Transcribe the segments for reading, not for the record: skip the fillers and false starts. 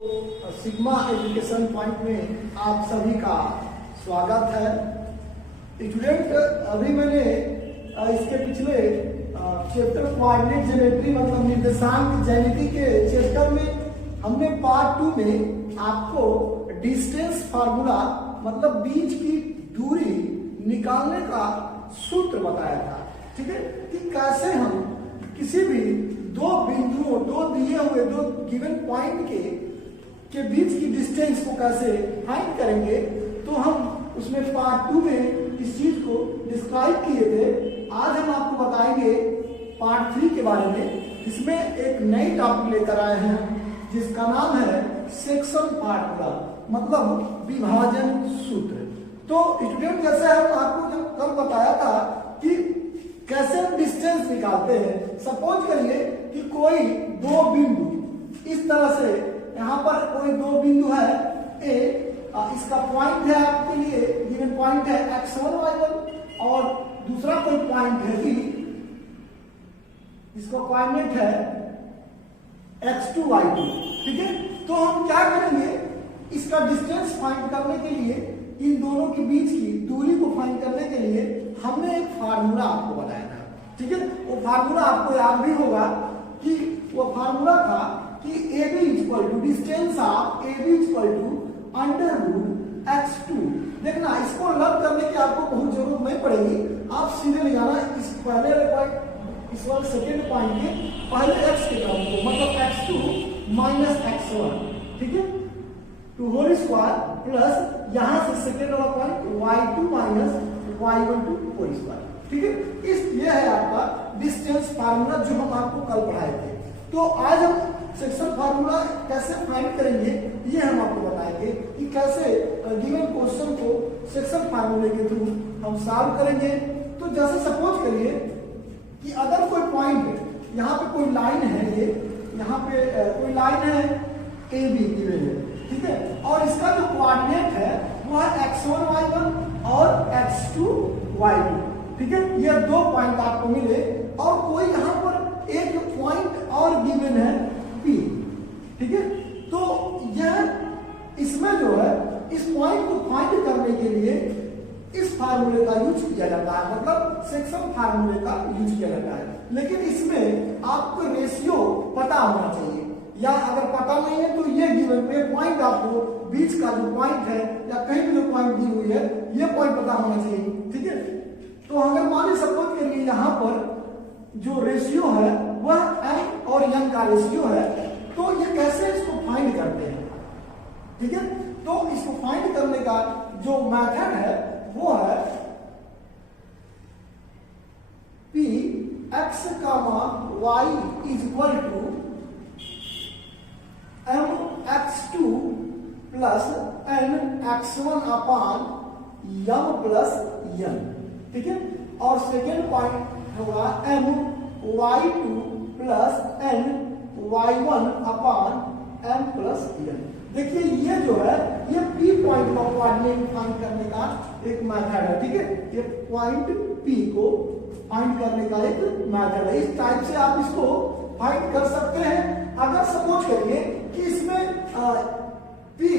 Sigma education point में आप सभी का स्वागत है। स्टूडेंट, अभी मैंने इसके पिछले चैप्टर कोऑर्डिनेट ज्योमेट्री मतलब निर्देशांक ज्यामिति के चैप्टर में हमने पार्ट 2 में आपको डिस्टेंस फार्मूला मतलब बीच की दूरी निकालने का सूत्र बताया था। ठीक है, कि कैसे हम किसी भी दो बिंदुओं, दो दिए हुए दो गिवन पॉइंट के बीच की डिस्टेंस को कैसे फाइंड करेंगे। तो हम उसमें पार्ट 2 में इस चीज को डिस्क्राइब किए थे। आज हम आपको बताएंगे पार्ट 3 के बारे में। इसमें एक नई टॉपिक लेकर आए हैं जिसका नाम है सेक्शन फार्मूला मतलब विभाजन सूत्र। तो स्टूडेंट, जैसे हम आपको जब कल बताया था कि कैसे हम डिस्टेंस निकालते हैं। सपोज करिए कि कोई दो बिंदु इस तरह से, यहाँ पर कोई दो बिंदु है ए, इसका पॉइंट है आपके लिए गिवन पॉइंट है x1 y1 और दूसरा कोई पॉइंट है बी, इसका कोऑर्डिनेट है x2 y2। ठीक है, तो हम क्या करेंगे, इसका डिस्टेंस फाइंड करने के लिए, इन दोनों के बीच की दूरी को फाइंड करने के लिए हमने एक फार्मूला आपको बताया था। ठीक है, वो फार्मूला आपको याद भी होगा कि वो फार्मूला था कि AB equal to distance of AB equal to under root x2। देखना, इसको लर्न करने की आपको बहुत जरूरत नहीं पड़ेगी, आप सीधे ले जाना इस पहले पॉइंट, इस वाले सेकेंड पॉइंट के पहले x के टर्म को, मतलब x2 माइनस x1। ठीक है, टू होल स्क्वायर प्लस यहां से सेकेंड वाला point y2 minus y1 to whole square. ठीक है, ये है आपका डिस्टेंस फार्मूला जो हम आपको कल पढ़ाए थे। तो आज हम सेक्शन फार्मूला कैसे फाइंड करेंगे ये हम आपको बताएंगे कि कैसे गिवन क्वेश्चन को सेक्शन फार्मूले के थ्रू हम सॉल्व करेंगे। तो जैसे सपोज करिए कि अगर कोई पॉइंट है, यहाँ पे कोई लाइन है, ये यहाँ पे कोई लाइन है ए बी गिवन है। ठीक है, और इसका जो कोऑर्डिनेट है वो है x1 y1 और x2 y2। ठीक है, ये दो पॉइंट आपको मिले और कोई यहाँ पर एक पॉइंट और गिवन है P। ठीक है, तो यह इसमें जो है इस पॉइंट को फाइंड करने के लिए इस फार्मूले का यूज किया जाता है, मतलब सेक्शन फार्मूले का यूज किया जाता है। लेकिन इसमें आपको रेशियो पता होना चाहिए, या अगर पता नहीं है तो ये गिवन पे पॉइंट आपको बीच का जो पॉइंट है या कहीं भी जो पॉइंट दी हुई है ये पॉइंट पता होना चाहिए। ठीक है, तो अगर मान लीजिए सपोज करिए यहाँ पर जो रेशियो है वह m और n का रेशियो है, तो ये कैसे इसको फाइंड करते हैं। ठीक है, तो इसको फाइंड करने का जो मेथड है वो है p x, y is equal to m x2 plus n x1 upon m plus n। ठीक है, और सेकेंड पॉइंट होगा m y2 plus n y1 upon m plus n। देखिए ये जो है ये p पॉइंट को कोऑर्डिनेट फाइंड करने का एक मेथड है। ठीक है, ये पॉइंट p को फाइंड करने का एक मेथड है। इस टाइप से आप इसको फाइंड कर सकते हैं। अगर सपोज करिए कि इसमें p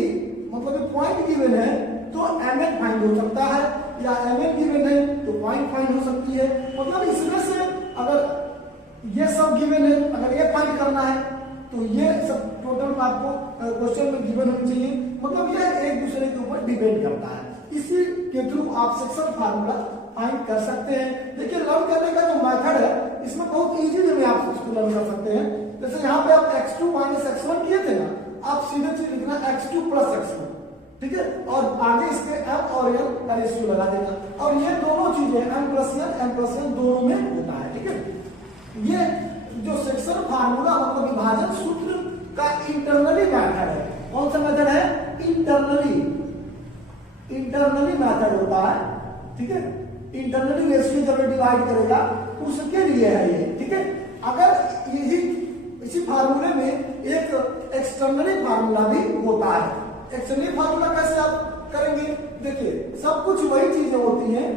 मतलब पॉइंट गिवन है तो mn फाइंड हो सकता है, या mn गिवन है तो पॉइंट फाइंड हो सकती है। मतलब इसमें से अगर ये सब गिवन है, अगर ये फाइंड करना है तो ये सब टोटल आपको क्वेश्चन में गिवन होनी चाहिए। मतलब ये एक दूसरे के ऊपर डिपेंड करता है। इसी के थ्रू आप सेक्शन फार्मूला फाइंड कर सकते हैं। देखिए, लर्न करने का जो मेथड है इसमें बहुत इजी वे में आप इसको लर्न कर सकते हैं। जैसे यहाँ पे आप x2 माइनस x1 किए थे ना, आप सीधे सीधे लिखना x2 प्लस x1। ठीक है, और आगे इसके m और n का रेशियो लगा देना, और ये दोनों चीजें m प्लस n दोनों में होता है। ठीक है, ये जो सेक्शन फार्मूला मतलब विभाजन सूत्र का इंटरनली मेथड है। कौन सा मेथड है? इंटरनली मेथड होता है। ठीक है, इंटरनली रेशियो जब डिवाइड करेगा उसके लिए है ये। ठीक है, अगर इसी फार्मूले में एक एक्सटर्नली फार्मूला भी होता है। एक्सटर्नली फार्मूला कैसे आप करेंगे? देखिए, सब कुछ वही चीजें होती हैं,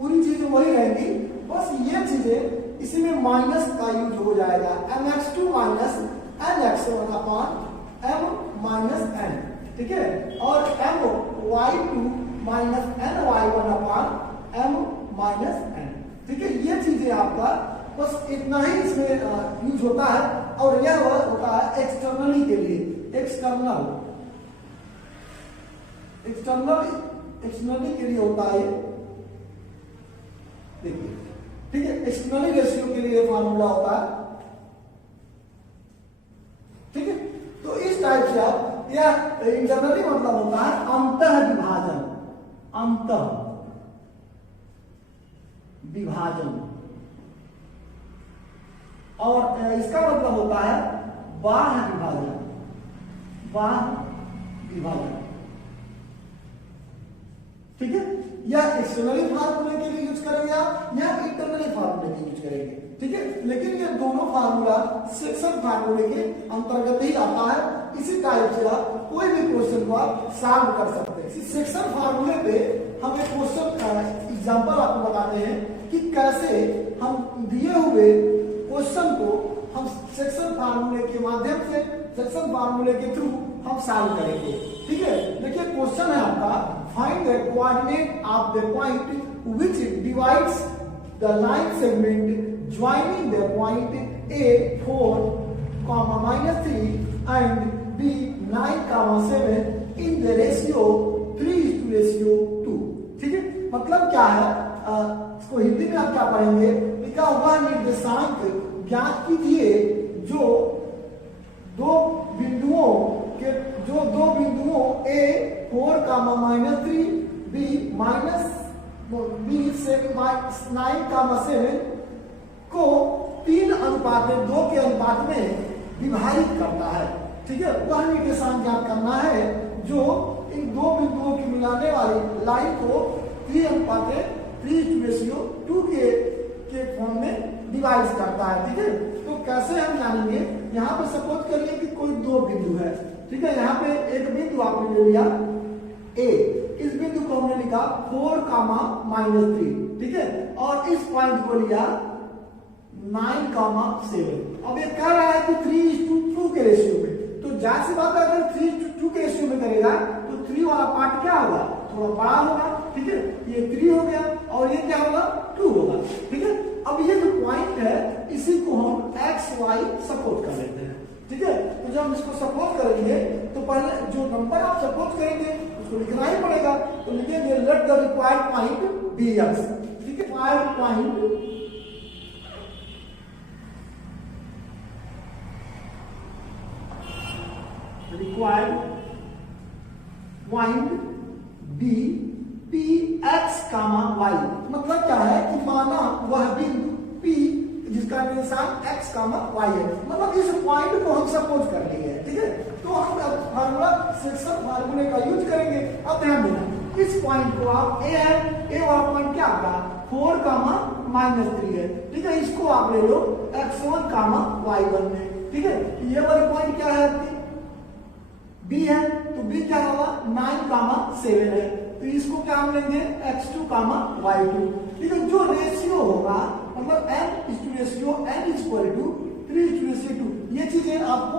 पूरी चीजें वही रहेंगी, बस ये चीजें इसी में माइनस का यूज हो जाएगा। mx2 minus nx1 upon m minus n, ठीक है, और m y two minus n y one upon m minus n, ठीक है। ये चीजें आपका बस इतना ही इसमें यूज होता है, और यह होता है एक्सटर्नली के लिए, एक्सटर्नली के लिए होता है, देखिए, ठीक है, एक्सटर्नली रेशियो के लिए फॉर्मूला होता है, ठीक है। तो इस टाइप से आप, या इंटरनली मतलब होता है अंतः विभाजन, अंतः विभाजन, और इसका मतलब होता है बाह्य विभाजन, बाह्य विभाजन, ठीक है। या एक्सटर्नली फार्मूले के लिए यूज करेंगे आप, या इंटरनली फार्मूले के यूज करेंगे, ठीक है। लेकिन ये दोनों फार्मूला सेक्शन फार्मूले के अंतर्गत ही आता है। इसी टाइप से आप कोई भी क्वेश्चन को आप सॉल्व कर सकते हैं। सेक्शन फार्मूले पे हम एक क्वेश्चन एग्जांपल आपको बताते हैं कि कैसे हम दिए हुए क्वेश्चन को हम सेक्शन फार्मूले के माध्यम से, सेक्शन फार्मूले के थ्रू हम सॉल्व करेंगे, ठीक है। देखिए क्वेश्चन है आपका, find the coordinate of the point which divides the line segment joining the point A 4, -3 and B 9, 7 in the ratio 3:2, ठीक है। मतलब क्या है, इसको हिंदी में आप क्या पढ़ेंगे, लिखा हुआ निर्देशांक ज्ञात कीजिए जो दो बिंदुओं A 4, -3, B 9, 7 को 3:2 के अनुपात में विभाजित करता है, ठीक है। वह निर्देशांक ज्ञात करना है जो इन दो बिंदुओं की मिलाने वाली लाइन को 3:2 के फॉर्म में डिवाइड करता है, ठीक है। तो कैसे हम जानेंगे, यहाँ पे सपोज करिए कि कोई दो बिंदु है, ठीक है। यहाँ पे एक बिंदु आपने ले लिया A, इस बिंदु को हमने लिखा 4, -3, ठीक है, और इस पॉइंट को लिया 9, 7। अब ये कह रहा है कि 3:2 के रेशियो में, तो जाहिर सी बात है अगर 3:2 के रेशियो में करेगा तो 3 वाला पार्ट क्या होगा, थोड़ा बड़ा होगा, ठीक है। ये 3 हो गया और ये क्या होगा, 2 होगा, ठीक है। अब ये जो पॉइंट है इसी को हम एक्स वाई सपोज कर लेते हैं, ठीक है। तो जब हम इसको सपोज करेंगे तो पहले जो नंबर आप सपोज करेंगे उसको लिखना ही पड़ेगा, तो लिखेंगे let the required point be x, ठीक है। Required point be P x, y, मतलब क्या है कि माना वह बिंदु P जिसका निशान x, y है, मतलब इस पॉइंट को हम सपोज कर लिए हैं, ठीक है। तो हम फार्मूला सेक्शन फार्मूले का यूज करेंगे। अब ध्यान देना, इस पॉइंट को आप A है, A वाला पॉइंट क्या होगा, 4, -3 है, ठीक है। इसको आप ले लो x1, y1 में, ठीक है। ये वाली पॉइंट क्या है आपकी B है, तो B क्या होगा 9, 7 है, तो इसको क्या हम लेंगे x2, y2, ठीक है। जो रेशियो होगा मतलब n:3:2, ये चीजें आपको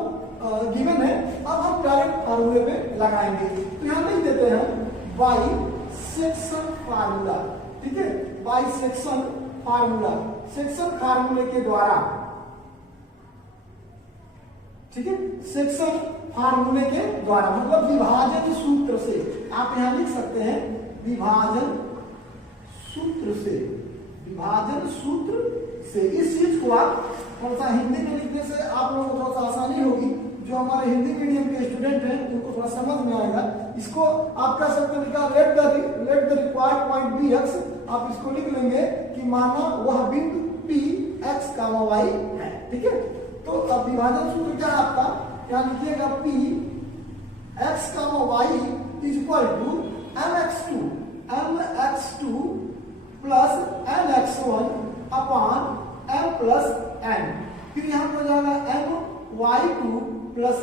गिवन है। अब हम डायरेक्ट फार्मूले पे लगाएंगे, तो यहां लिख देते हैं बाई सेक्शन फार्मूला, ठीक है। बाई सेक्शन फार्मूला, सेक्शन फार्मूले के द्वारा, ठीक है। सेक्शन फार्मूले के द्वारा मतलब विभाजन सूत्र से, आप यहां लिख सकते हैं विभाजन सूत्र से, विभाजन सूत्र से। इस चीज को आप थोड़ा सा हिंदी में लिखने से आप लोगों को थोड़ा सा आसानी होगी, जो हमारे हिंदी मीडियम के स्टूडेंट हैं उनको थोड़ा समझ में आएगा। इसको आप कह सकते हैं let the required point be x, आप इसको लिख लेंगे कि माना वह बिंदु P x, y है, ठीक है। तो अब विभाजन सूत्र क्या है आपका, क्या लिखिएगा P x, y is equal to mx2 plus nx1 upon m plus n, फिर यहाँ पर जाएगा my2 plus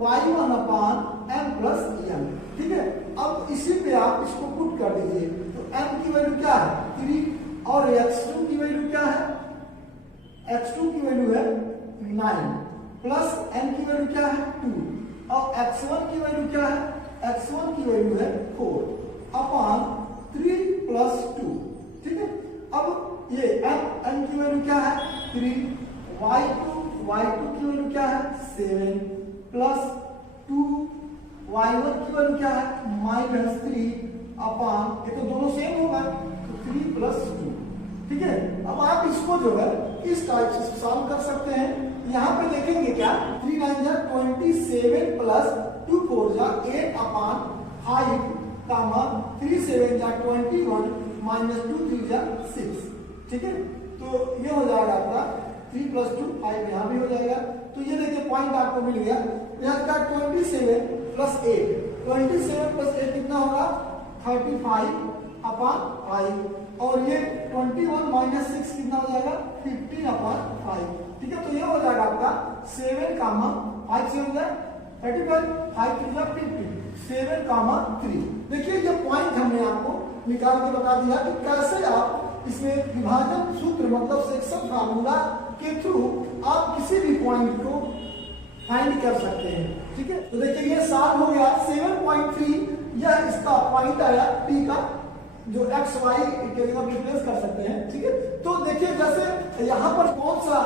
y1 upon m plus n, ठीक है। अब इसी पे आप इसको पुट कर दीजिए, तो m की वैल्यू क्या है 3 और x2 की वैल्यू क्या है, x2 की वैल्यू है 9 प्लस n की वैल्यू क्या है 2, और x1 की वैल्यू क्या है, x1 की वैल्यू है 4 अपॉन 3 प्लस 2, ठीक है। अब ये n की वैल्यू क्या है 3, y2 की वैल्यू क्या है 7 प्लस 2, y1 की वैल्यू क्या है -3 अपॉन, ये तो दोनों सेम होगा तो 3 प्लस 2, ठीक है। अब आप इसको जो है इस टाइप से सॉल्व कर सकते हैं। यहाँ पे देखेंगे क्या 3 9 जा 27 प्लस 2 4 जा 8 अपॉन 5 कामा 3 7 जा 21 माइनस 2 3 जा 6, ठीक है। तो ये हो जाएगा आपका 3 प्लस 2 5, यहाँ भी हो जाएगा। तो ये देखिए पॉइंट आपको मिल गया। यहाँ का 27 प्लस 8, 27 प्लस 8 कितना होगा 35 अपॉन 5, और ये 21 माइनस 6 कितना हो जाएगा 15 अपॉन 5, ठीक है। तो ये हो जाएगा आपका 7 कामा 5 से हो जाए 35, 5 3 जा 50, 7 कामा 3। देखिए ये पॉइंट हमने आपको निकाल के बता दिया कि कैसे आप इसमें विभाजन सूत्र मतलब सेक्शन फार्मूला के थ्रू आप किसी भी पॉइंट को फाइंड कर सकते हैं, ठीक है। तो देखिए ये सॉल्व हो गया 7.3, यह इसका पॉइंट आया p का, जो x y के जगह रिप्लेस कर सकते हैं, ठीक है। तो देखिए जैसे यहाँ पर कौन सा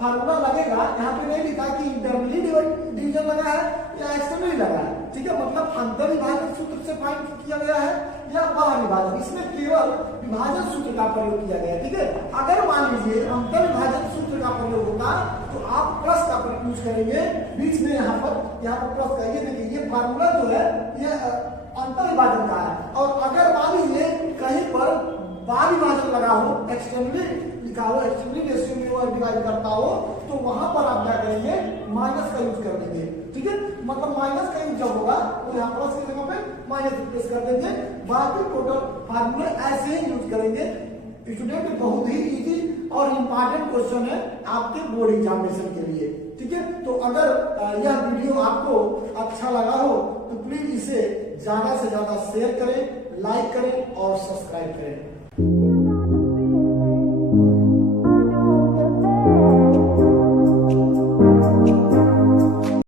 फार्मूला लगेगा, यहाँ पे नहीं लिखा कि इंटरनली डिवीजन लगा है या एक्सटर्नली लगा है, ठीक है। मतलब अंतर विभाजन सूत्र से फाइंड किया गया है या बाह्य विभाजन, इसमें केवल विभाजन सूत्र का प्रयोग किया गया है, ठीक है। अगर मान लीजिए अंतर विभाजन सूत्र का प्रयोग होगा तो आप प्लस का यूज करेंगे बीच में, यहाँ पर प्लस का। ये देखिए ये फार्मूला जो है ये अंतर विभाजन का है। और अगर मान लीजिए कहीं पर बाह्य विभाजन लगा हो, एक्सटर्नली लिखा हो, एक्सटर्नली रेशियो में वो डिवाइड करता हो, तो वहां पर आप क्या करेंगे माइनस का यूज कर देंगे, ठीक है। मतलब माइनस का यूज जब होगा तो यहाँ प्लस की जगह पे माइनस रिप्लेस कर देंगे। बाकी टोटल फार्मूले ऐसे ही यूज करेंगे। स्टूडेंट बहुत ही इजी और इम्पोर्टेंट क्वेश्चन है आपके बोर्ड एग्जामिनेशन के लिए, ठीक है। तो अगर यह वीडियो आपको अच्छा लगा हो तो प्लीज इसे ज्यादा से ज्यादा शेयर करें, लाइक करें और सब्सक्राइब करें।